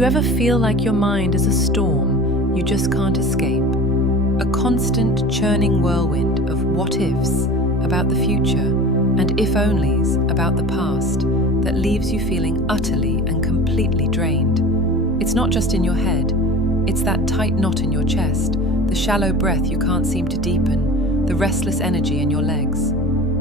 you ever feel like your mind is a storm you just can't escape? A constant churning whirlwind of what-ifs about the future and if-onlys about the past that leaves you feeling utterly and completely drained. It's not just in your head, it's that tight knot in your chest, the shallow breath you can't seem to deepen, the restless energy in your legs.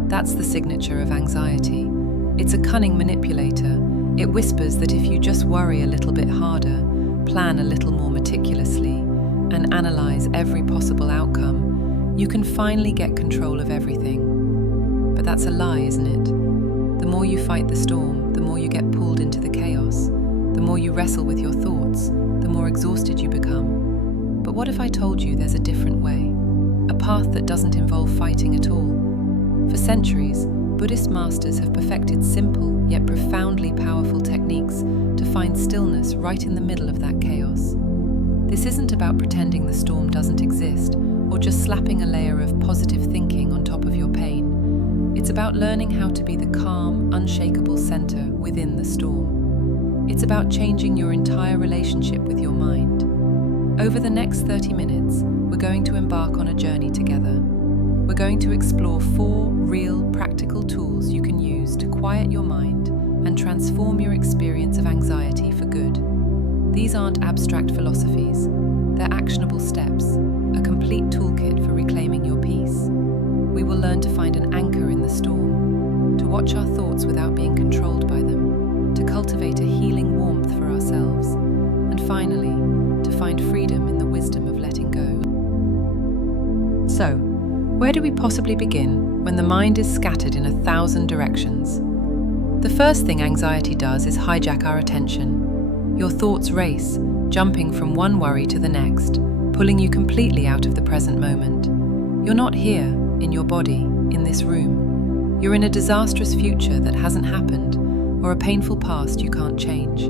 That's the signature of anxiety. It's a cunning manipulator. It whispers that if you just worry a little bit harder, plan a little more meticulously, and analyze every possible outcome, you can finally get control of everything. But that's a lie, isn't it? The more you fight the storm, the more you get pulled into the chaos. The more you wrestle with your thoughts, the more exhausted you become. But what if I told you there's a different way? A path that doesn't involve fighting at all? For centuries, Buddhist masters have perfected simple yet profoundly powerful techniques to find stillness right in the middle of that chaos. This isn't about pretending the storm doesn't exist or just slapping a layer of positive thinking on top of your pain. It's about learning how to be the calm, unshakable center within the storm. It's about changing your entire relationship with your mind. Over the next 30 minutes, we're going to embark on a journey together. We're going to explore 4 real, practical tools you can use to quiet your mind and transform your experience of anxiety for good. These aren't abstract philosophies, they're actionable steps, a complete toolkit for reclaiming your peace. We will learn to find an anchor in the storm, to watch our thoughts without being controlled by them, to cultivate a healing warmth for ourselves, and finally, to find freedom in the wisdom of letting go. So, where do we possibly begin when the mind is scattered in 1,000 directions? The first thing anxiety does is hijack our attention. Your thoughts race, jumping from one worry to the next, pulling you completely out of the present moment. You're not here, in your body, in this room. You're in a disastrous future that hasn't happened, or a painful past you can't change.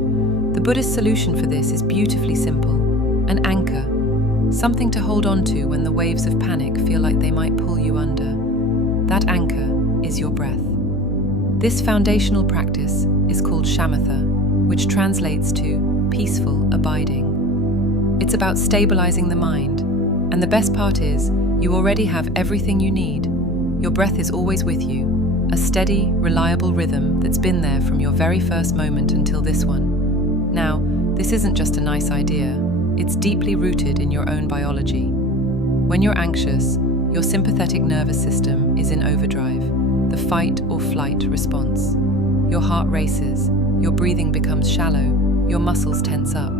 The Buddhist solution for this is beautifully simple: an anchor. Something to hold on to when the waves of panic feel like they might pull you under. That anchor is your breath. This foundational practice is called Shamatha, which translates to peaceful abiding. It's about stabilizing the mind, and the best part is, you already have everything you need. Your breath is always with you, a steady, reliable rhythm that's been there from your very first moment until this one. Now, this isn't just a nice idea. It's deeply rooted in your own biology. When you're anxious, your sympathetic nervous system is in overdrive, the fight or flight response. Your heart races, your breathing becomes shallow, your muscles tense up.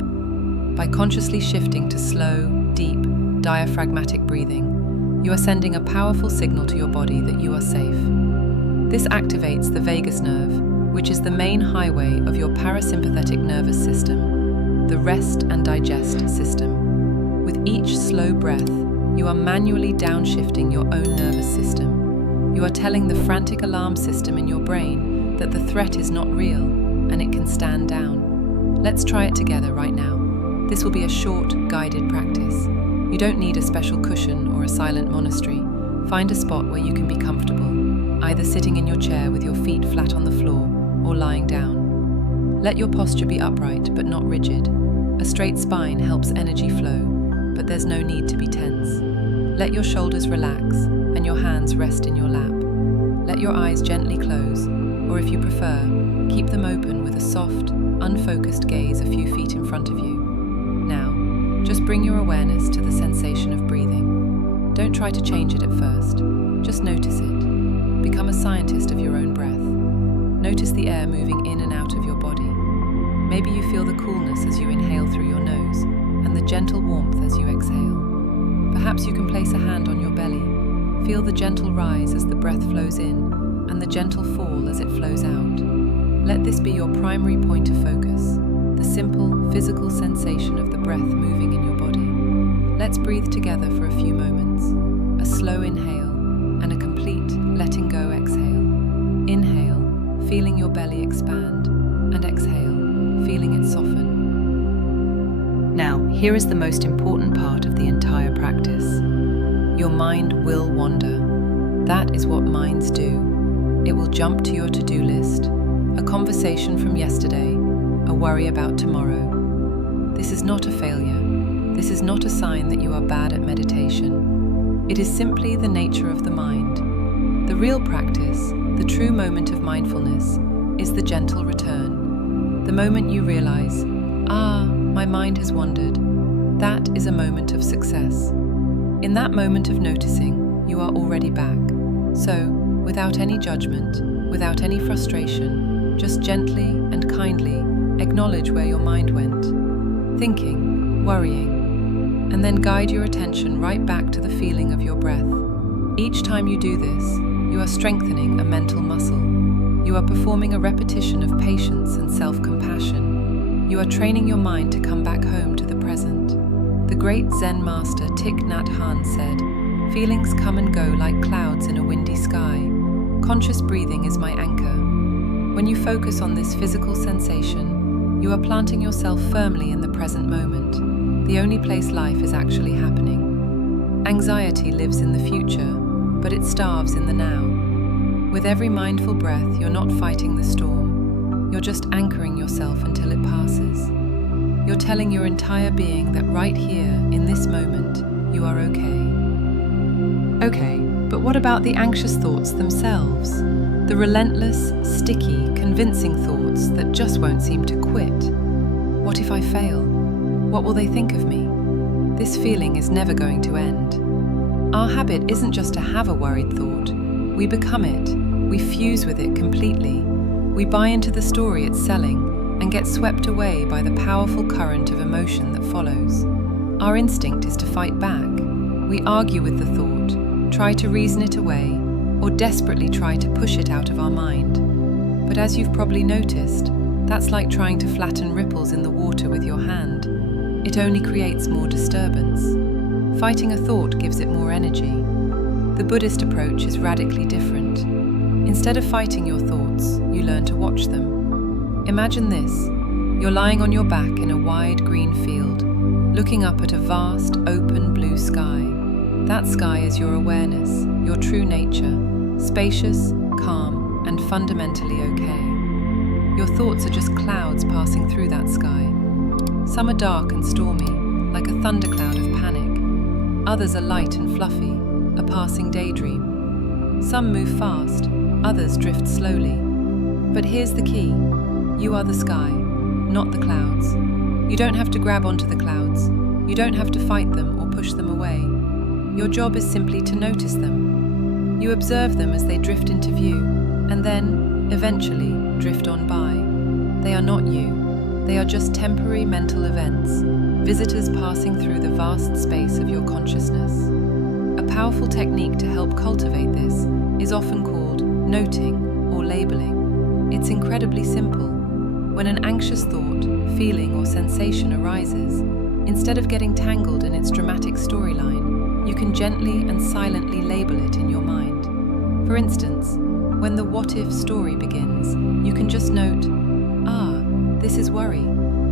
By consciously shifting to slow, deep, diaphragmatic breathing, you are sending a powerful signal to your body that you are safe. This activates the vagus nerve, which is the main highway of your parasympathetic nervous system, the rest and digest system. With each slow breath, you are manually downshifting your own nervous system. You are telling the frantic alarm system in your brain that the threat is not real and it can stand down. Let's try it together right now. This will be a short, guided practice. You don't need a special cushion or a silent monastery. Find a spot where you can be comfortable, either sitting in your chair with your feet flat on the floor or lying down. Let your posture be upright but not rigid. A straight spine helps energy flow, but there's no need to be tense. Let your shoulders relax and your hands rest in your lap. Let your eyes gently close, or if you prefer, keep them open with a soft, unfocused gaze a few feet in front of you. Now, just bring your awareness to the sensation of breathing. Don't try to change it at first, just notice it. Become a scientist of your own breath. Notice the air moving in and out of your body. Maybe you feel the coolness as you inhale through your nose, and the gentle warmth as you exhale. Perhaps you can place a hand on your belly. Feel the gentle rise as the breath flows in, and the gentle fall as it flows out. Let this be your primary point of focus, the simple, physical sensation of the breath moving in your body. Let's breathe together for a few moments. A slow inhale, and a complete letting go exhale. Inhale, feeling your belly expand, and exhale, feeling it soften. Now, here is the most important part of the entire practice. Your mind will wander. That is what minds do. It will jump to your to-do list, a conversation from yesterday, a worry about tomorrow. This is not a failure. This is not a sign that you are bad at meditation. It is simply the nature of the mind. The real practice, the true moment of mindfulness, is the gentle return. The moment you realize, my mind has wandered. That is a moment of success. In that moment of noticing, you are already back. So, without any judgment, without any frustration, just gently and kindly acknowledge where your mind went, thinking, worrying, and then guide your attention right back to the feeling of your breath. Each time you do this, you are strengthening a mental muscle. You are performing a repetition of patience and self-compassion. You are training your mind to come back home to the present. The great Zen master Thich Nhat Hanh said, "Feelings come and go like clouds in a windy sky. Conscious breathing is my anchor." When you focus on this physical sensation, you are planting yourself firmly in the present moment, the only place life is actually happening. Anxiety lives in the future, but it starves in the now. With every mindful breath, you're not fighting the storm. You're just anchoring yourself until it passes. You're telling your entire being that right here, in this moment, you are okay. Okay, but what about the anxious thoughts themselves? The relentless, sticky, convincing thoughts that just won't seem to quit. What if I fail? What will they think of me? This feeling is never going to end. Our habit isn't just to have a worried thought. We become it. We fuse with it completely. We buy into the story it's selling and get swept away by the powerful current of emotion that follows. Our instinct is to fight back. We argue with the thought, try to reason it away, or desperately try to push it out of our mind. But as you've probably noticed, that's like trying to flatten ripples in the water with your hand. It only creates more disturbance. Fighting a thought gives it more energy. The Buddhist approach is radically different. Instead of fighting your thoughts, you learn to watch them. Imagine this. You're lying on your back in a wide green field, looking up at a vast, open blue sky. That sky is your awareness, your true nature, spacious, calm, and fundamentally okay. Your thoughts are just clouds passing through that sky. Some are dark and stormy, like a thundercloud of panic. Others are light and fluffy, a passing daydream. Some move fast, others drift slowly. But here's the key. You are the sky, not the clouds. You don't have to grab onto the clouds. You don't have to fight them or push them away. Your job is simply to notice them. You observe them as they drift into view, and then, eventually, drift on by. They are not you. They are just temporary mental events, visitors passing through the vast space of your consciousness. A powerful technique to help cultivate this is often called noting or labeling. It's incredibly simple. When an anxious thought, feeling, or sensation arises, instead of getting tangled in its dramatic storyline, you can gently and silently label it in your mind. For instance, when the what-if story begins, you can just note, this is worry,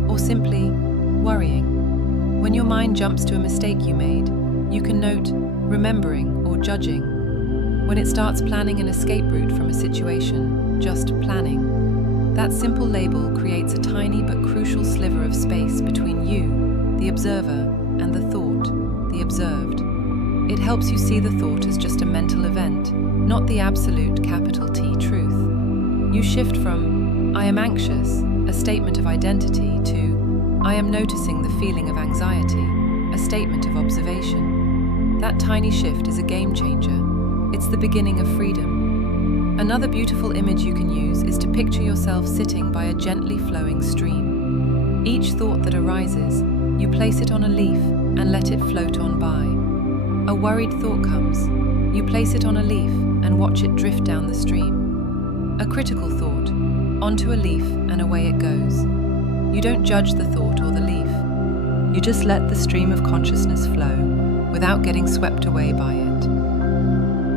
or simply, worrying. When your mind jumps to a mistake you made, you can note, remembering or judging. When it starts planning an escape route from a situation, just planning. That simple label creates a tiny but crucial sliver of space between you, the observer, and the thought, the observed. It helps you see the thought as just a mental event, not the absolute capital T truth. You shift from, I am anxious, a statement of identity, to, I am noticing the feeling of anxiety, a statement of observation. That tiny shift is a game changer. It's the beginning of freedom. Another beautiful image you can use is to picture yourself sitting by a gently flowing stream. Each thought that arises, you place it on a leaf and let it float on by. A worried thought comes, you place it on a leaf and watch it drift down the stream. A critical thought, onto a leaf and away it goes. You don't judge the thought or the leaf. You just let the stream of consciousness flow without getting swept away by it.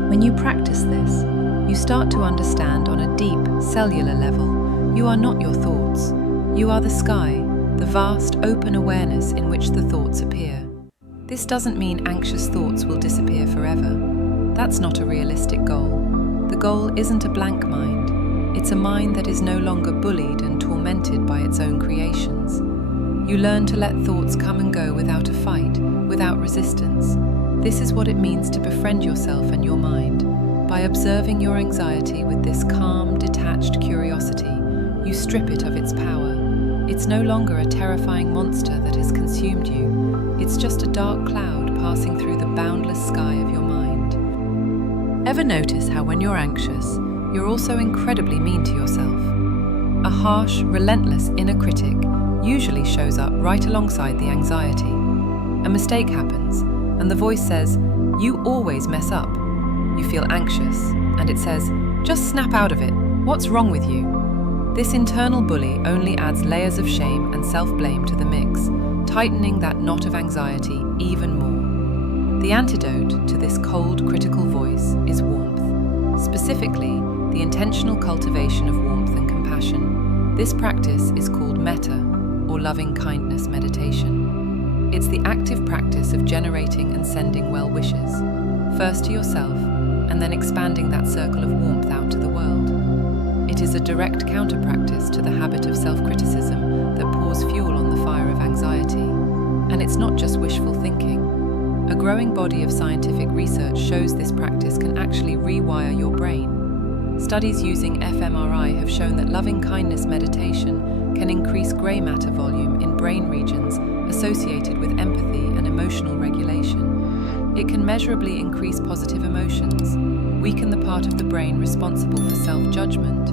When you practice this, you start to understand on a deep, cellular level, you are not your thoughts. You are the sky, the vast, open awareness in which the thoughts appear. This doesn't mean anxious thoughts will disappear forever. That's not a realistic goal. The goal isn't a blank mind. It's a mind that is no longer bullied and tormented by its own creations. You learn to let thoughts come and go without a fight, without resistance. This is what it means to befriend yourself and your mind. By observing your anxiety with this calm, detached curiosity, you strip it of its power. It's no longer a terrifying monster that has consumed you. It's just a dark cloud passing through the boundless sky of your mind. Ever notice how when you're anxious, you're also incredibly mean to yourself? A harsh, relentless inner critic usually shows up right alongside the anxiety. A mistake happens, and the voice says, "You always mess up." You feel anxious, and it says, "Just snap out of it. What's wrong with you?" This internal bully only adds layers of shame and self-blame to the mix, tightening that knot of anxiety even more. The antidote to this cold, critical voice is warmth. Specifically, the intentional cultivation of warmth and compassion. This practice is called Metta, or loving kindness meditation. It's the active practice of generating and sending well wishes, first to yourself, and then expanding that circle of warmth out to the world. It is a direct counter-practice to the habit of self-criticism that pours fuel on the fire of anxiety. And it's not just wishful thinking. A growing body of scientific research shows this practice can actually rewire your brain. Studies using fMRI have shown that loving kindness meditation can increase grey matter volume in brain regions associated with empathy and emotional regulation. It can measurably increase positive emotions, weaken the part of the brain responsible for self-judgment,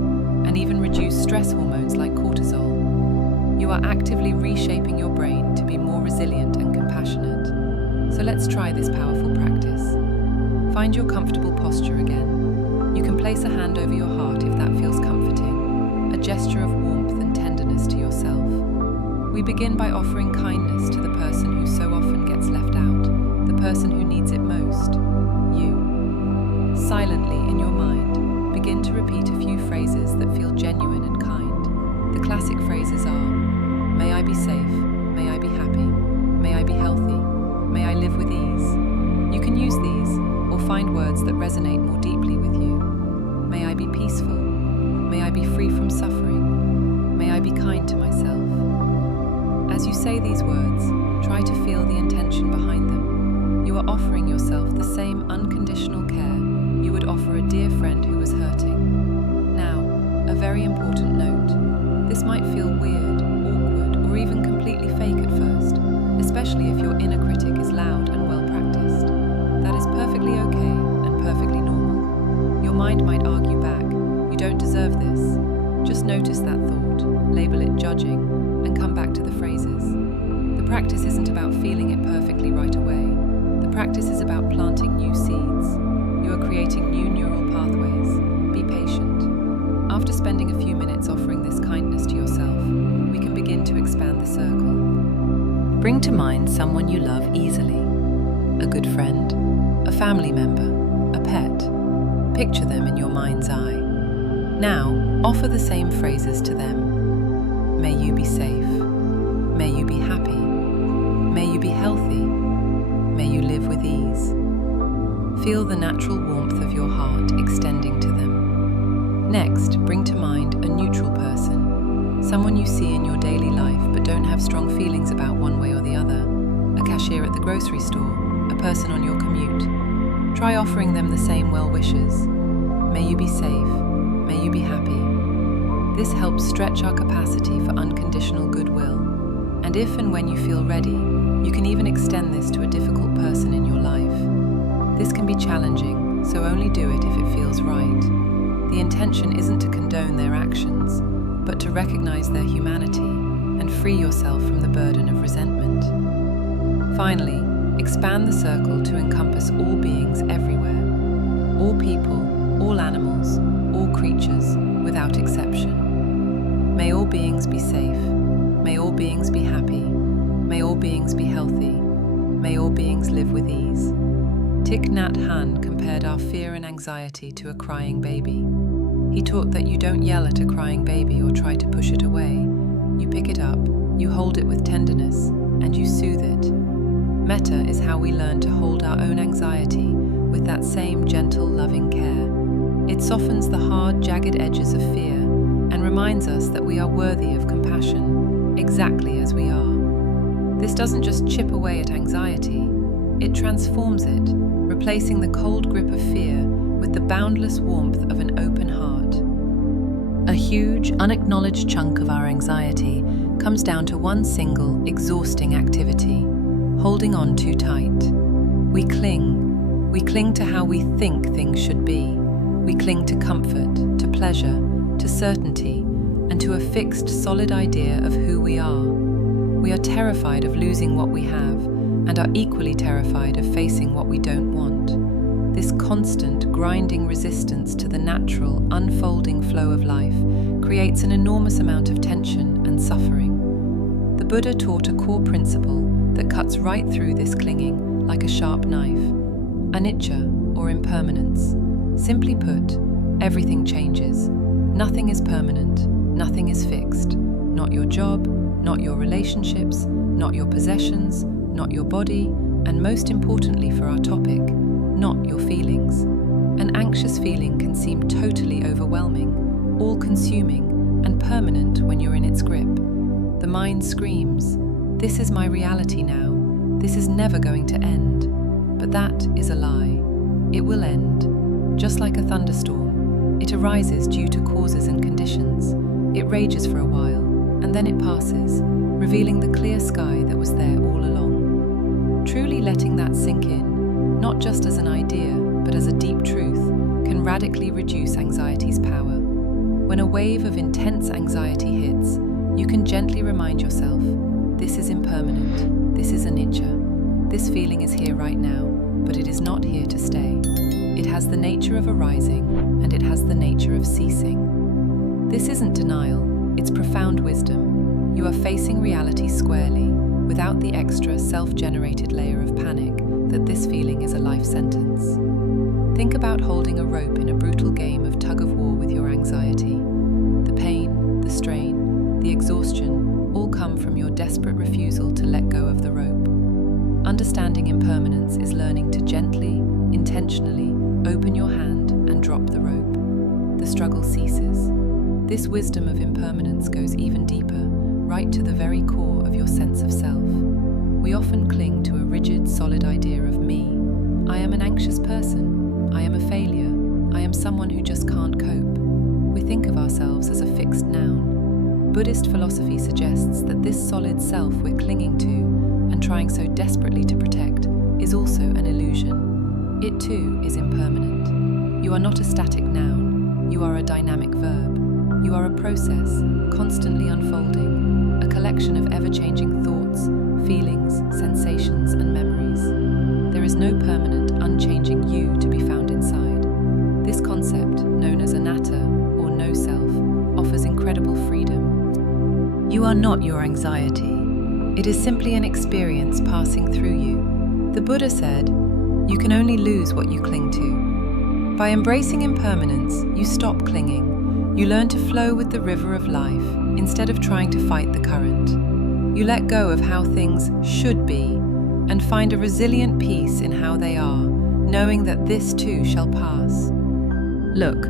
and even reduce stress hormones like cortisol. You are actively reshaping your brain to be more resilient and compassionate. So let's try this powerful practice. Find your comfortable posture again. You can place a hand over your heart if that feels comforting, a gesture of warmth and tenderness to yourself. We begin by offering kindness to the person who so often gets left out, the person who needs it most, you. Silently in your mind, begin to repeat a few phrases that feel genuine and kind. The classic phrases are, "May I be safe, may I be happy, may I be healthy, may I live with ease." You can use these, or find words that resonate more deeply with you. May I be peaceful, may I be free from suffering, may I be kind to myself. As you say these words, try to feel the intention behind them. You are offering yourself the same unconditional care you would offer a dear friend who was hurting. Now, a very important note. This might feel weird, awkward, or even completely fake at first, especially if your inner critic is loud and well practiced. That is perfectly okay and perfectly normal. Your mind might argue back, "You don't deserve this." Just notice that thought, label it judging, and come back to the phrases. The practice isn't about feeling it perfectly right away. The practice is about planting new seeds. You are creating new neural pathways. Be patient. After spending a few minutes offering this kindness to yourself, we can begin to expand the circle. Bring to mind someone you love easily. A good friend, a family member, a pet. Picture them in your mind's eye. Now, offer the same phrases to them. May you be safe. May you be happy. May you be healthy. May you live with ease. Feel the natural warmth of your heart extending to them. Next, bring to mind a neutral person, someone you see in your daily life but don't have strong feelings about one way or the other. A cashier at the grocery store, a person on your commute. Try offering them the same well wishes. May you be safe. May you be happy. This helps stretch our capacity for unconditional goodwill. And if and when you feel ready, you can even extend this to a difficult person in your life. This can be challenging, so only do it if it feels right. The intention isn't to condone their actions, but to recognize their humanity and free yourself from the burden of resentment. Finally, expand the circle to encompass all beings everywhere. All people, all animals, all creatures, without exception. May all beings be safe. May all beings be happy. May all beings be healthy. May all beings live with ease. Thich Nhat Hanh compared our fear and anxiety to a crying baby. He taught that you don't yell at a crying baby or try to push it away. You pick it up, you hold it with tenderness, and you soothe it. Metta is how we learn to hold our own anxiety with that same gentle, loving care. It softens the hard, jagged edges of fear and reminds us that we are worthy of compassion, exactly as we are. This doesn't just chip away at anxiety, it transforms it, replacing the cold grip of fear with the boundless warmth of an open heart. A huge, unacknowledged chunk of our anxiety comes down to one single, exhausting activity: holding on too tight. We cling. We cling to how we think things should be. We cling to comfort, to pleasure, to certainty, and to a fixed, solid idea of who we are. We are terrified of losing what we have, and are equally terrified of facing what we don't want. This constant, grinding resistance to the natural, unfolding flow of life creates an enormous amount of tension and suffering. The Buddha taught a core principle that cuts right through this clinging like a sharp knife: anicca, or impermanence. Simply put, everything changes. Nothing is permanent, nothing is fixed. Not your job, not your relationships, not your possessions, not your body, and most importantly for our topic, not your feelings. An anxious feeling can seem totally overwhelming, all-consuming, and permanent when you're in its grip. The mind screams, "This is my reality now. This is never going to end." But that is a lie. It will end. Just like a thunderstorm, it arises due to causes and conditions. It rages for a while, and then it passes, revealing the clear sky that was there all along. Truly letting that sink in, not just as an idea, but as a deep truth, can radically reduce anxiety's power. When a wave of intense anxiety hits, you can gently remind yourself, this is impermanent, this is anicca. This feeling is here right now, but it is not here to stay. It has the nature of arising, and it has the nature of ceasing. This isn't denial, it's profound wisdom. You are facing reality squarely, without the extra self-generated layer of panic that this feeling is a life sentence. Think about holding a rope in a brutal game of tug-of-war with your anxiety. The pain, the strain, the exhaustion all come from your desperate refusal to let go of the rope. Understanding impermanence is learning to gently, intentionally open your hand and drop the rope. The struggle ceases. This wisdom of impermanence goes even deeper, right to the very core of your sense of self. We often cling to a rigid, solid idea of me. I am an anxious person. I am a failure. I am someone who just can't cope. We think of ourselves as a fixed noun. Buddhist philosophy suggests that this solid self we're clinging to and trying so desperately to protect is also an illusion. It too is impermanent. You are not a static noun. You are a dynamic verb. You are a process, constantly unfolding, a collection of ever-changing thoughts, feelings, sensations, and memories. There is no permanent, unchanging you to be found inside. This concept, known as anatta, or no self, offers incredible freedom. You are not your anxiety. It is simply an experience passing through you. The Buddha said, "You can only lose what you cling to." By embracing impermanence, you stop clinging. You learn to flow with the river of life instead of trying to fight the current. You let go of how things should be and find a resilient peace in how they are, knowing that this too shall pass. Look,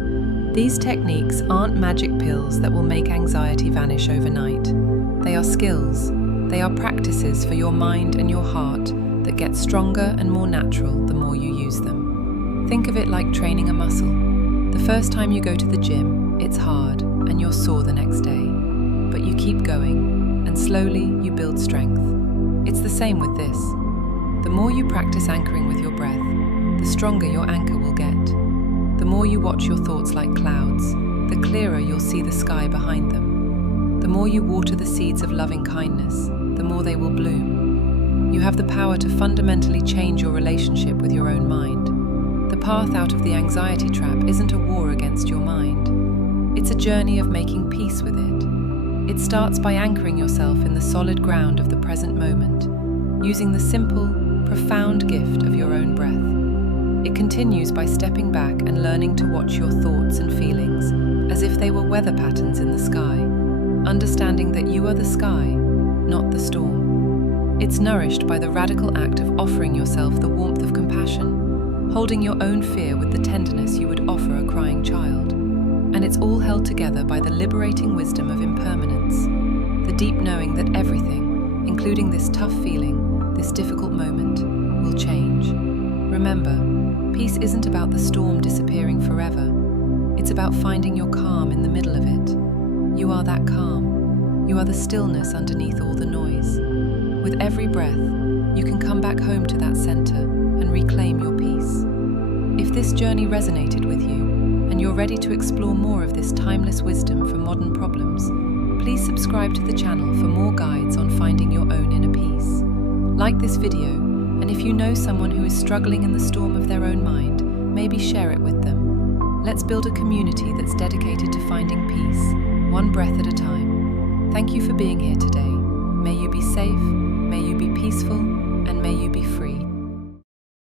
these techniques aren't magic pills that will make anxiety vanish overnight. They are skills. They are practices for your mind and your heart that get stronger and more natural the more you use them. Think of it like training a muscle. The first time you go to the gym, it's hard and you're sore the next day. But you keep going, and slowly you build strength. It's the same with this. The more you practice anchoring with your breath, the stronger your anchor will get. The more you watch your thoughts like clouds, the clearer you'll see the sky behind them. The more you water the seeds of loving kindness, the more they will bloom. You have the power to fundamentally change your relationship with your own mind. The path out of the anxiety trap isn't a war against your mind. It's a journey of making peace with it. It starts by anchoring yourself in the solid ground of the present moment, using the simple, profound gift of your own breath. It continues by stepping back and learning to watch your thoughts and feelings as if they were weather patterns in the sky, understanding that you are the sky, not the storm. It's nourished by the radical act of offering yourself the warmth of compassion, holding your own fear with the tenderness you would offer a crying child. And it's all held together by the liberating wisdom of impermanence, the deep knowing that everything, including this tough feeling, this difficult moment, will change. Remember, peace isn't about the storm disappearing forever. It's about finding your calm in the middle of it. You are that calm. You are the stillness underneath all the noise. With every breath, you can come back home to that center and reclaim your peace. If this journey resonated with you, and you're ready to explore more of this timeless wisdom for modern problems, please subscribe to the channel for more guides on finding your own inner peace. Like this video, and if you know someone who is struggling in the storm of their own mind, maybe share it with them. Let's build a community that's dedicated to finding peace, one breath at a time. Thank you for being here today. May you be safe, may you be peaceful, and may you be free.